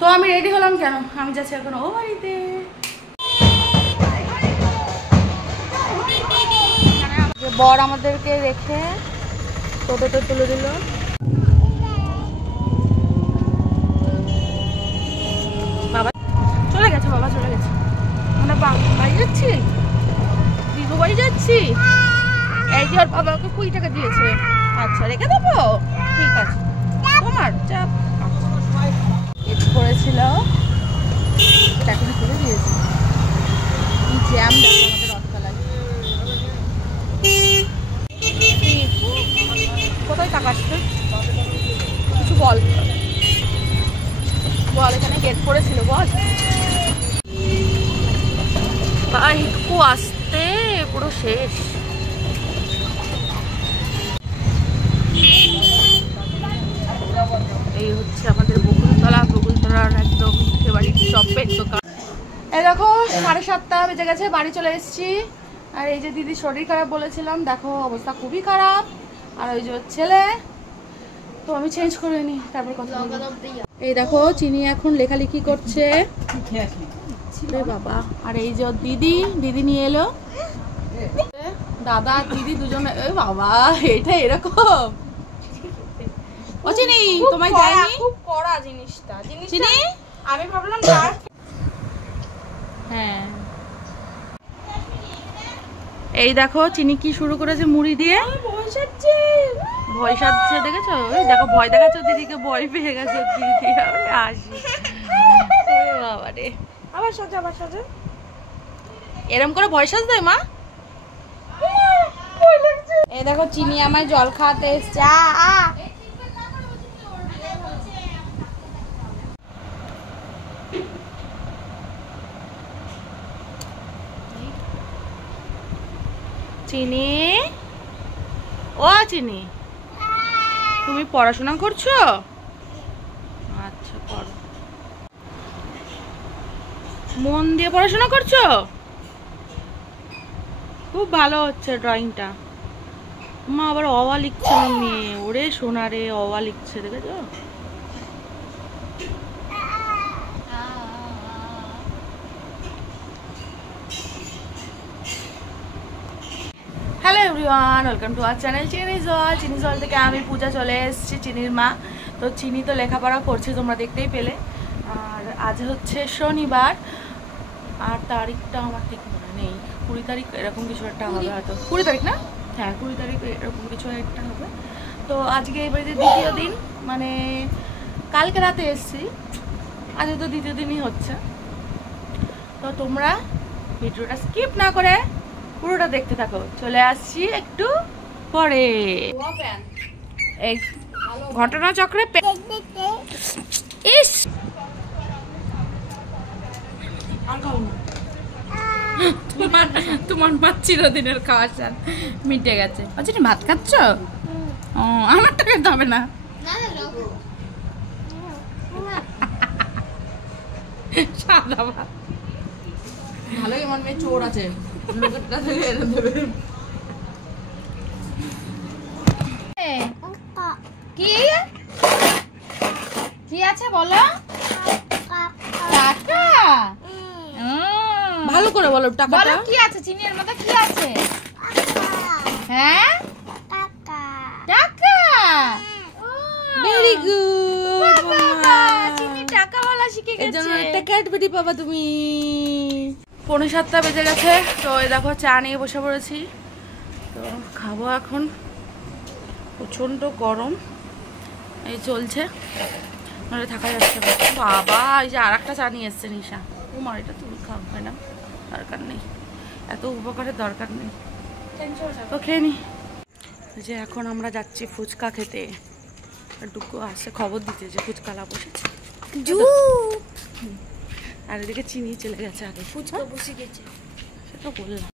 তো আমি রেডি হলাম কেন, আমি যাচ্ছি এখন ও বাড়িতে। বর আমাদেরকে রেখে টোটোতে তুলে দিল। বাবা চলে গেছে, বাবা চলে গেছে। আমরা বাড়ি যাচ্ছি, দিদু বাড়ি যাচ্ছি। এই যে ওর বাবা ওকে 20 টাকা দিয়েছে। আচ্ছা রেখে দেবো, ঠিক আছে। তোমার চাপ করেছিল, চাকরি করে দিয়েছে। কি জ্যাম দেখো আমাদের রথতলায়। কোথায় টাকা আসছে কিছু বল, বল এখানে গেট করেছিল বল। একটু আসতে পুরো শেষ। এই হচ্ছে আমাদের বকুলতলার একদম বাড়ির চপের দোকান। এই দেখো 7:30 বেজে গেছে, বাড়ি চলে এসেছি। আর এই যে দিদির শরীর খারাপ বলেছিলাম, দেখো অবস্থা খুবই খারাপ। আর ওই যে ছেলে, তো আমি চেঞ্জ করে নি তারপর কথা বলবো। এই দেখো চিনি এখন লেখালেখি করছে বাবা। আর এই যে দিদি নিয়ে এলো, দাদা দিদি দুজনে। বাবা এটা এরকম ও চিনি তোমায় দেয়নি, খুব কড়া জিনিসটা চিনি। আমি ভাবলাম হ্যাঁ। এই দেখো চিনি কি শুরু করেছে মুড়ি দিয়ে, ভয় সাজছে দেখেছো? ওই দেখো ভয় দেখাচ্ছ দিদিকে, ভয় পেয়ে গেছে দিদি। আসি বাবা রে, আবার সাজা আবার সাজা, এরম করে ভয় সাজ দেয় মা। এই দেখো চিনি আমায় জল খাওয়াতে এসছে। চিনি ও চিনি, তুমি পড়াশোনা করছো? আচ্ছা পড়ো, মন দিয়ে পড়াশোনা করছো? খুব ভালো হচ্ছে ড্রয়িংটা। মা আবার অওয়া লিখছে মেয়ে, ওরে সোনা রে অওয়া লিখছে দেখেছো? Hello everyone, welcome to our channel চিনি জল থেকে আমি পূজা চলে এসেছি, চিনির মা। তো চিনি তো লেখাপড়া করছে, তোমরা দেখতেই পেলে। আর আজ হচ্ছে শনিবার, আর তারিখটা আমার ঠিক মনে নেই, 20 তারিখ এরকম কিছু একটা হবে হয়তো। 20 তারিখ না? হ্যাঁ 20 তারিখ এরকম কিছু একটা হবে। তো আজকে এই বাড়িতে দ্বিতীয় দিন, মানে কালকে রাতে এসেছি, আজকে তো দ্বিতীয় দিনই হচ্ছে। তো তোমরা ভিডিওটা স্কিপ না করে পুরোটা দেখতে থাকো, চলে আসছি একটু পরে। এই ঘটনা চক্রে ইস তোমার মা চিরদিনের খাওয়া চান মিটে গেছে। আচ্ছা তুমি ভাত খাচ্ছ? ও আমারটা খেতে হবে না। সাদা ভাত ভালোই, আমার মেয়ে চোর আছে, লোকেরটা থেকে এনে দেবে। কি আছে বলো? টাকা? ভালো করে বলো টাকাটা কি আছে, চিনির মধ্যে কি আছে? হ্যাঁ টাকা। ভেরি গুড, চিনি টাকা বলা শিখে গেছে। এজন্য একটা ক্যাডবেরি পাবা তুমি। 6:45 বেজে গেছে। তো এই দেখো চা নিয়ে বসে পড়েছি, তো খাবো এখন। প্রচন্ড গরম এই চলছে, নাহলে থাকা যাচ্ছে না। বাবা এই যে আর একটা চা নিয়ে এসছে নিশা। তোমার এটা তুমি খাও ম্যাডাম, দরকার নেই, এত উপকারের দরকার নেই, তো খেয়ে নি। যে এখন আমরা যাচ্ছি ফুচকা খেতে। ডুকু আসে খবর দিতে যে ফুচকালা বসেছে, আর এদিকে চিনি চলে গেছে আগে, ফুচকা বসে গেছে সেটা বললাম।